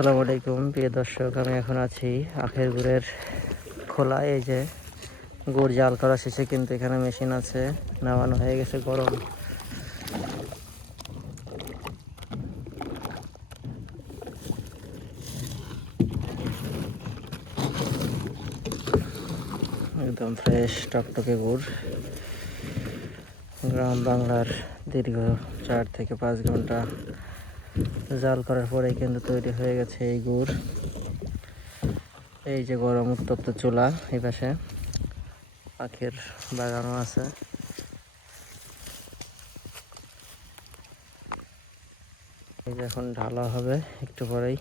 আসসালামু আলাইকুম, প্রিয় দর্শক, আমি এখন আছি আখের গুড়ের খোলা এই যে গুড় জাল করা শেষে কিন্তু এখানে মেশিন আছে, নামানো হয়ে গেছে গরম। একদম ফ্রেশ টকটকে গুড়। গ্রাম বাংলার দীর্ঘ চার থেকে পাঁচ ঘণ্টা জাল করার পরে কিন্তু তৈরি হয়ে গেছে এই গুড়। এই যে গরম উত্তপ্ত চুলা এই পাশে। পাখির বাগানও আছে। এই যে এখন ঢালা হবে একটু পরেই।